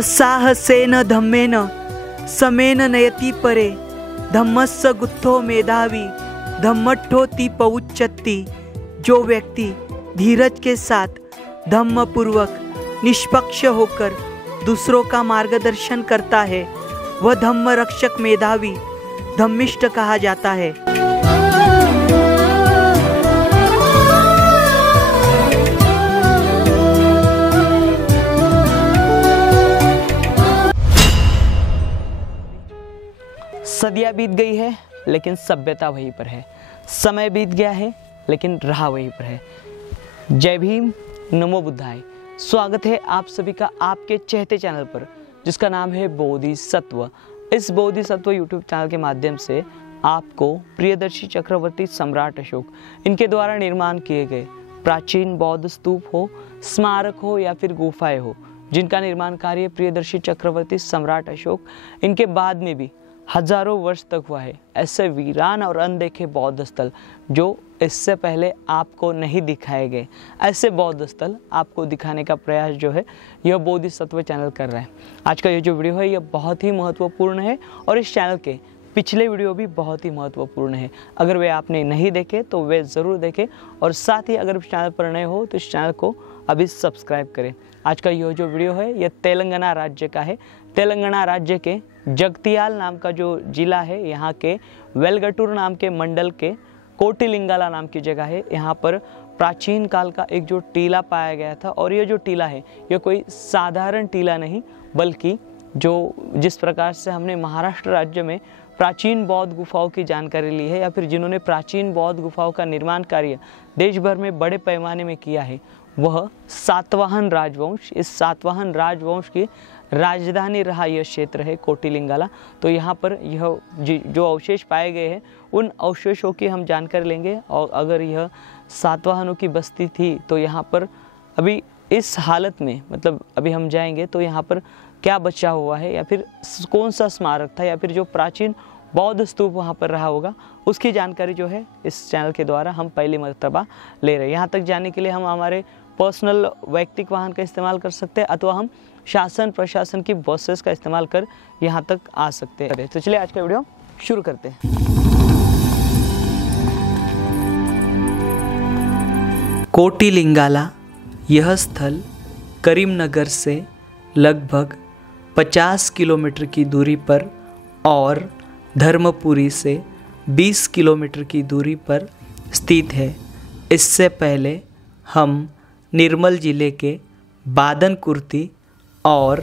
असाहसेन धम्मेन समेन नयति परे धम्मस्य गुत्थो मेधावी धम्मट्ठोति पउच्चति। जो व्यक्ति धीरज के साथ धम्म पूर्वक निष्पक्ष होकर दूसरों का मार्गदर्शन करता है वह धम्म रक्षक मेधावी धम्मिष्ठ कहा जाता है। सदियाँ बीत गई है लेकिन सभ्यता वहीं पर है, समय बीत गया है लेकिन रहा वहीं पर है। जय भीम, नमो बुद्धाय। स्वागत है आप सभी का आपके चहते चैनल पर जिसका नाम है बोधिसत्व। इस बोधिसत्व यूट्यूब चैनल के माध्यम से आपको प्रियदर्शी चक्रवर्ती सम्राट अशोक इनके द्वारा निर्माण किए गए प्राचीन बौद्ध स्तूप हो, स्मारक हो या फिर गुफाएं हो, जिनका निर्माण कार्य प्रियदर्शी चक्रवर्ती सम्राट अशोक इनके बाद में भी हजारों वर्ष तक हुआ है, ऐसे वीरान और अनदेखे बौद्ध स्थल जो इससे पहले आपको नहीं दिखाए गए, ऐसे बौद्ध स्थल आपको दिखाने का प्रयास जो है यह बोधिसत्व चैनल कर रहा है। आज का ये जो वीडियो है यह बहुत ही महत्वपूर्ण है और इस चैनल के पिछले वीडियो भी बहुत ही महत्वपूर्ण है। अगर वे आपने नहीं देखे तो वे ज़रूर देखें और साथ ही अगर इस चैनल पर नए हो तो इस चैनल को अभी सब्सक्राइब करें। आज का यह जो वीडियो है यह तेलंगाना राज्य का है। तेलंगाना राज्य के जगतियाल नाम का जो जिला है, यहाँ के वेलगटूर नाम के मंडल के कोटिलिंगाला नाम की जगह है। यहाँ पर प्राचीन काल का एक जो टीला पाया गया था और ये जो टीला है यह कोई साधारण टीला नहीं बल्कि जिस प्रकार से हमने महाराष्ट्र राज्य में प्राचीन बौद्ध गुफाओं की जानकारी ली है या फिर जिन्होंने प्राचीन बौद्ध गुफाओं का निर्माण कार्य देश भर में बड़े पैमाने में किया है, वह सातवाहन राजवंश, इस सातवाहन राजवंश की राजधानी रहा यह क्षेत्र है कोटिलिंगाला। तो यहाँ पर यह जो अवशेष पाए गए हैं उन अवशेषों की हम जानकारी लेंगे और अगर यह सातवाहनों की बस्ती थी तो यहाँ पर अभी इस हालत में मतलब अभी हम जाएंगे तो यहाँ पर क्या बचा हुआ है या फिर कौन सा स्मारक था या फिर जो प्राचीन बौद्ध स्तूप वहाँ पर रहा होगा उसकी जानकारी जो है इस चैनल के द्वारा हम पहली मर्तबा ले रहे हैं। यहाँ तक जाने के लिए हम हमारे पर्सनल वैयक्तिक वाहन का इस्तेमाल कर सकते हैं अथवा हम शासन प्रशासन की बसेस का इस्तेमाल कर यहाँ तक आ सकते हैं। तो चलिए आज का वीडियो शुरू करते हैं। कोटिलिंगाला यह स्थल करीमनगर से लगभग 50 किलोमीटर की दूरी पर और धर्मपुरी से 20 किलोमीटर की दूरी पर स्थित है। इससे पहले हम निर्मल जिले के बादनकुर्ती और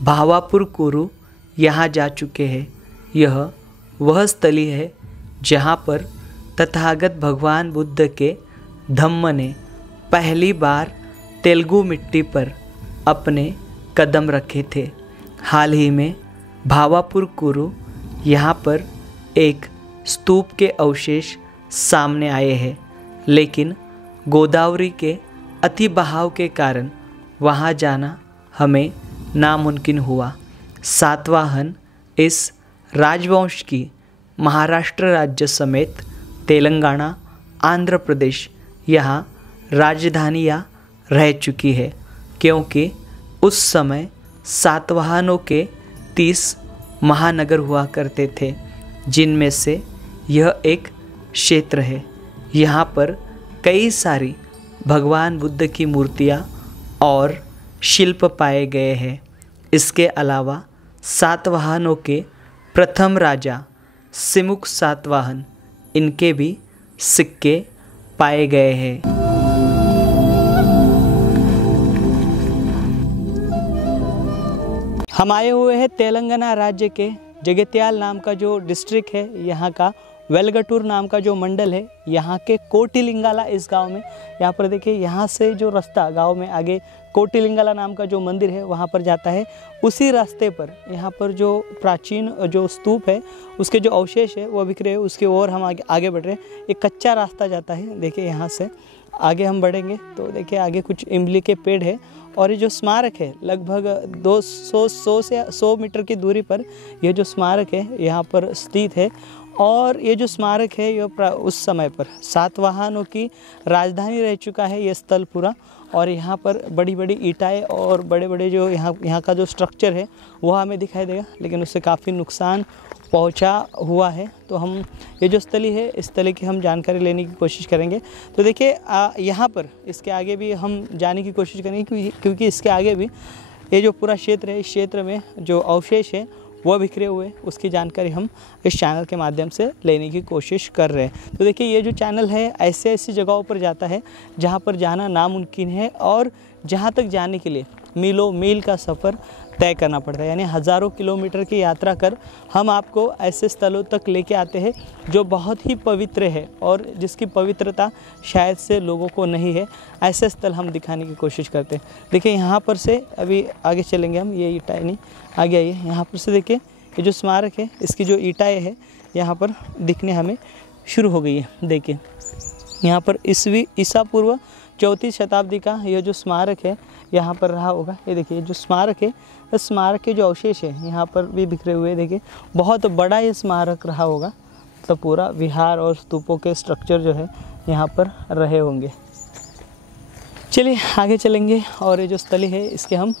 भावापुर कुरु यहाँ जा चुके हैं। यह वह स्थली है जहाँ पर तथागत भगवान बुद्ध के धम्म ने पहली बार तेलुगु मिट्टी पर अपने कदम रखे थे। हाल ही में भावापुर कुरु यहाँ पर एक स्तूप के अवशेष सामने आए हैं, लेकिन गोदावरी के अति बहाव के कारण वहाँ जाना हमें नामुमकिन हुआ। सातवाहन इस राजवंश की महाराष्ट्र राज्य समेत तेलंगाना, आंध्र प्रदेश यहाँ राजधानियाँ रह चुकी है, क्योंकि उस समय सातवाहनों के 30 महानगर हुआ करते थे, जिनमें से यह एक क्षेत्र है। यहाँ पर कई सारी भगवान बुद्ध की मूर्तियाँ और शिल्प पाए गए हैं। इसके अलावा सातवाहनों के प्रथम राजा सिमुक सातवाहन इनके भी सिक्के पाए गए हैं। हम आए हुए हैं तेलंगाना राज्य के जगत्याल नाम का जो डिस्ट्रिक्ट है, यहाँ का वेलगटूर नाम का जो मंडल है, यहाँ के कोटिलिंगाला इस गांव में। यहाँ पर देखिए, यहाँ से जो रास्ता गांव में आगे कोटिलिंगाला नाम का जो मंदिर है वहाँ पर जाता है। उसी रास्ते पर यहाँ पर जो प्राचीन जो स्तूप है उसके जो अवशेष है वो बिखरे, उसके ओर हम आगे बढ़ रहे हैं। एक कच्चा रास्ता जाता है, देखिए यहाँ से आगे हम बढ़ेंगे तो देखिए आगे कुछ इमली के पेड़ है और ये जो स्मारक है लगभग 200 से 100 मीटर की दूरी पर यह जो स्मारक है यहाँ पर स्थित है। और ये जो स्मारक है ये उस समय पर सातवाहनों की राजधानी रह चुका है ये स्थल पूरा। और यहाँ पर बड़ी बड़ी ईंटें और बड़े बड़े जो यहाँ का जो स्ट्रक्चर है वह हमें दिखाई देगा, लेकिन उससे काफ़ी नुकसान पहुंचा हुआ है। तो हम ये जो स्थली है इस स्थली की हम जानकारी लेने की कोशिश करेंगे। तो देखिए यहाँ पर इसके आगे भी हम जाने की कोशिश करेंगे, क्योंकि इसके आगे भी ये जो पूरा क्षेत्र है, इस क्षेत्र में जो अवशेष है वह बिखरे हुए, उसकी जानकारी हम इस चैनल के माध्यम से लेने की कोशिश कर रहे हैं। तो देखिए ये जो चैनल है ऐसे ऐसी जगहों पर जाता है जहाँ पर जाना नामुमकिन है, और जहाँ तक जाने के लिए मीलों मील का सफ़र तय करना पड़ता है। यानी हज़ारों किलोमीटर की यात्रा कर हम आपको ऐसे स्थलों तक लेके आते हैं जो बहुत ही पवित्र है और जिसकी पवित्रता शायद से लोगों को नहीं है। ऐसे स्थल हम दिखाने की कोशिश करते हैं। देखिए यहाँ पर से अभी आगे चलेंगे हम, ये ईंटें नहीं आगे आइए। यहाँ पर से देखिए ये जो स्मारक है इसकी जो ईंटें है यहाँ पर दिखने हमें शुरू हो गई है। देखिए यहाँ पर ईसा पूर्व 4वीं शताब्दी का यह जो स्मारक है यहाँ पर रहा होगा। ये देखिए जो स्मारक है, इस स्मारक के जो अवशेष है यहाँ पर भी बिखरे हुए। देखिए बहुत बड़ा ये स्मारक रहा होगा, तो पूरा विहार और स्तूपों के स्ट्रक्चर जो है यहाँ पर रहे होंगे। चलिए आगे चलेंगे और ये जो स्थली है इसके हम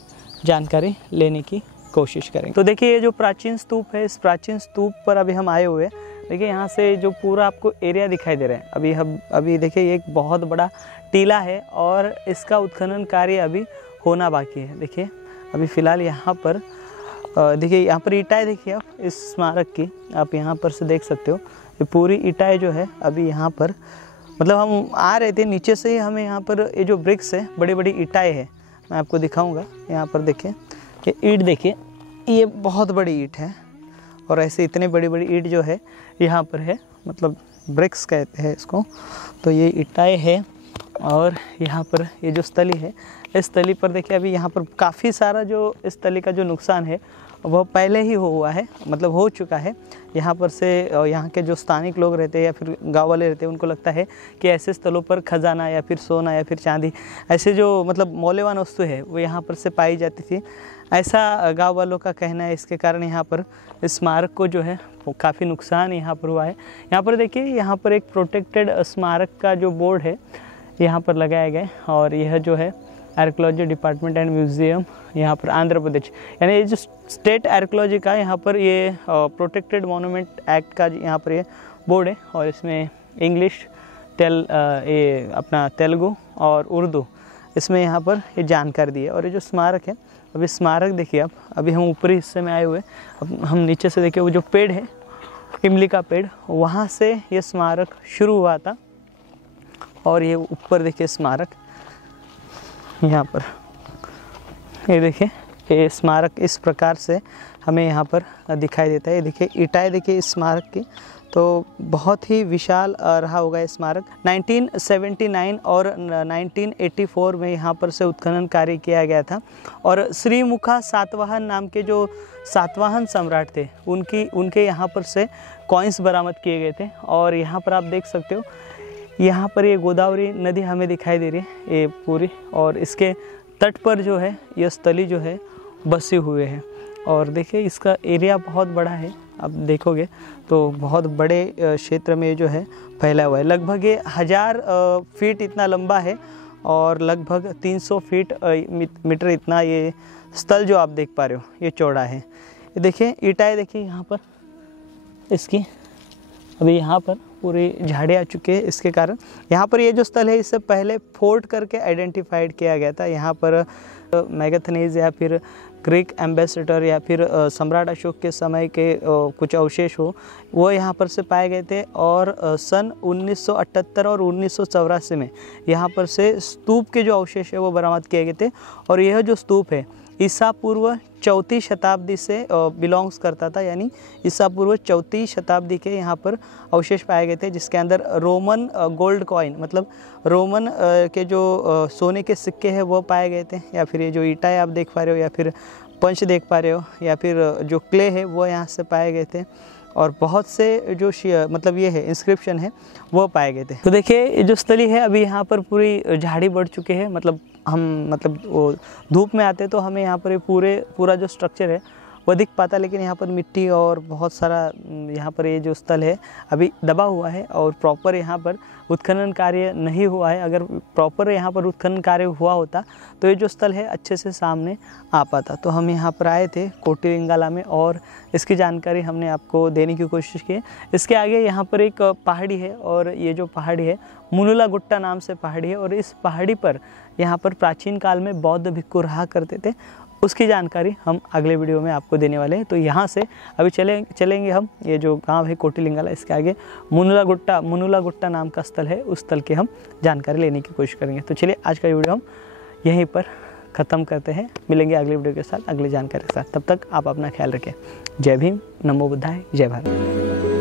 जानकारी लेने की कोशिश करेंगे। तो देखिए ये जो प्राचीन स्तूप है, इस प्राचीन स्तूप पर अभी हम आए हुए हैं। देखिए यहाँ से जो पूरा आपको एरिया दिखाई दे रहा है, अभी देखिए ये एक बहुत बड़ा टीला है और इसका उत्खनन कार्य अभी होना बाकी है। देखिए अभी फ़िलहाल यहाँ पर देखिए यहाँ पर ईंटें देखिए आप इस स्मारक की, आप यहाँ पर से देख सकते हो। ये पूरी ईंटें जो है अभी यहाँ पर, मतलब हम आ रहे थे नीचे से ही हमें यहाँ पर ये जो ब्रिक्स है, बड़ी बड़ी ईंटें है, मैं आपको दिखाऊँगा। यहाँ पर देखिए ये ईंट देखिए, ये बहुत बड़ी ईंट है और ऐसे इतने बड़ी बड़ी ईंट जो है यहाँ पर है, मतलब ब्रिक्स कहते हैं इसको। तो ये ईंटें है और यहाँ पर ये जो स्थली है, इस स्थली पर देखिए अभी यहाँ पर काफ़ी सारा जो इस स्थली का जो नुकसान है वह पहले ही हुआ है, मतलब हो चुका है। यहाँ पर से यहाँ के जो स्थानिक लोग रहते हैं या फिर गांव वाले रहते हैं, उनको लगता है कि ऐसे स्थलों पर खजाना या फिर सोना या फिर चांदी, ऐसे जो मतलब मौल्यवान वस्तु है वो यहाँ पर से पाई जाती थी, ऐसा गांव वालों का कहना है। इसके कारण यहाँ पर इस स्मारक को जो है वो काफ़ी नुकसान यहाँ पर हुआ है। यहाँ पर देखिए यहाँ पर एक प्रोटेक्टेड स्मारक का जो बोर्ड है यहाँ पर लगाया गया है, और यह जो है आर्कियोलॉजी डिपार्टमेंट एंड म्यूज़ियम यहाँ पर आंध्र प्रदेश, यानी ये जो स्टेट आर्कियोलॉजी का यहाँ पर ये प्रोटेक्टेड मॉन्यूमेंट एक्ट का यहाँ पर ये बोर्ड है, और इसमें इंग्लिश ये अपना तेलुगु और उर्दू इसमें यहाँ पर ये जानकारी दी है। और ये जो स्मारक है, अभी स्मारक देखिए आप, अभी हम ऊपरी हिस्से में आए हुए, अब हम नीचे से देखिए वो जो पेड़ है, इमली का पेड़, वहाँ से ये स्मारक शुरू हुआ था। और ये ऊपर देखिए स्मारक, यहाँ पर ये देखिए ये स्मारक इस प्रकार से हमें यहाँ पर दिखाई देता है। ये देखिए ईंटें देखिए इस स्मारक की, तो बहुत ही विशाल रहा होगा ये स्मारक। 1979 और 1984 में यहाँ पर से उत्खनन कार्य किया गया था, और श्रीमुखा सातवाहन नाम के जो सातवाहन सम्राट थे उनके यहाँ पर से कॉइन्स बरामद किए गए थे। और यहाँ पर आप देख सकते हो, यहाँ पर ये गोदावरी नदी हमें दिखाई दे रही है ये पूरी, और इसके तट पर जो है यह स्थली जो है बसे हुए हैं। और देखिए इसका एरिया बहुत बड़ा है, आप देखोगे तो बहुत बड़े क्षेत्र में जो है फैला हुआ है। लगभग ये 1000 फीट इतना लंबा है और लगभग 300 मीटर इतना ये स्थल जो आप देख पा रहे हो ये चौड़ा है। ये देखिए ईंटें देखिए यहाँ पर इसकी, अभी यहाँ पर पूरी झाड़ी आ चुकी है। इसके कारण यहाँ पर ये जो स्थल है इससे पहले फोर्ट करके आइडेंटिफाइड किया गया था। यहाँ पर मैगथनीज या फिर ग्रीक एम्बेसडर या फिर सम्राट अशोक के समय के कुछ अवशेष हो वो यहाँ पर से पाए गए थे। और सन 1978 और 1984 में यहाँ पर से स्तूप के जो अवशेष है वो बरामद किए गए थे। और यह जो स्तूप है ईसा पूर्व 4वीं शताब्दी से बिलोंग्स करता था, यानी ईसा पूर्व 4वीं शताब्दी के यहाँ पर अवशेष पाए गए थे, जिसके अंदर रोमन गोल्ड कॉइन, मतलब रोमन के जो सोने के सिक्के हैं वो पाए गए थे, या फिर ये जो ईंटें आप देख पा रहे हो, या फिर पंच देख पा रहे हो, या फिर जो क्ले है वो यहाँ से पाए गए थे। और बहुत से जो मतलब ये है इंस्क्रिप्शन है वो पाए गए थे। तो देखिए जो स्थली है अभी यहाँ पर पूरी झाड़ी बढ़ चुके हैं, मतलब हम वो धूप में आते तो हमें यहाँ पर ये पूरा जो स्ट्रक्चर है वो दिख पाता, लेकिन यहाँ पर मिट्टी और बहुत सारा यहाँ पर ये जो स्थल है अभी दबा हुआ है और प्रॉपर यहाँ पर उत्खनन कार्य नहीं हुआ है। अगर प्रॉपर यहाँ पर उत्खनन कार्य हुआ होता तो ये जो स्थल है अच्छे से सामने आ पाता। तो हम यहाँ पर आए थे कोटिलिंगाला में और इसकी जानकारी हमने आपको देने की कोशिश की। इसके आगे यहाँ पर एक पहाड़ी है और ये जो पहाड़ी है मुनुला गुट्टा नाम से पहाड़ी है और इस पहाड़ी पर यहाँ पर प्राचीन काल में बौद्ध भिक्षु रहा करते थे। उसकी जानकारी हम अगले वीडियो में आपको देने वाले हैं। तो यहाँ से अभी चलेंगे हम, ये जो गांव है कोटिलिंगाला, इसके आगे मुनुला गुट्टा नाम का स्थल है, उस स्थल की हम जानकारी लेने की कोशिश करेंगे। तो चलिए आज का वीडियो हम यहीं पर ख़त्म करते हैं। मिलेंगे अगले वीडियो के साथ, अगली जानकारी के साथ। तब तक आप अपना ख्याल रखें। जय भीम, नमो बुद्धाय, जय भारत।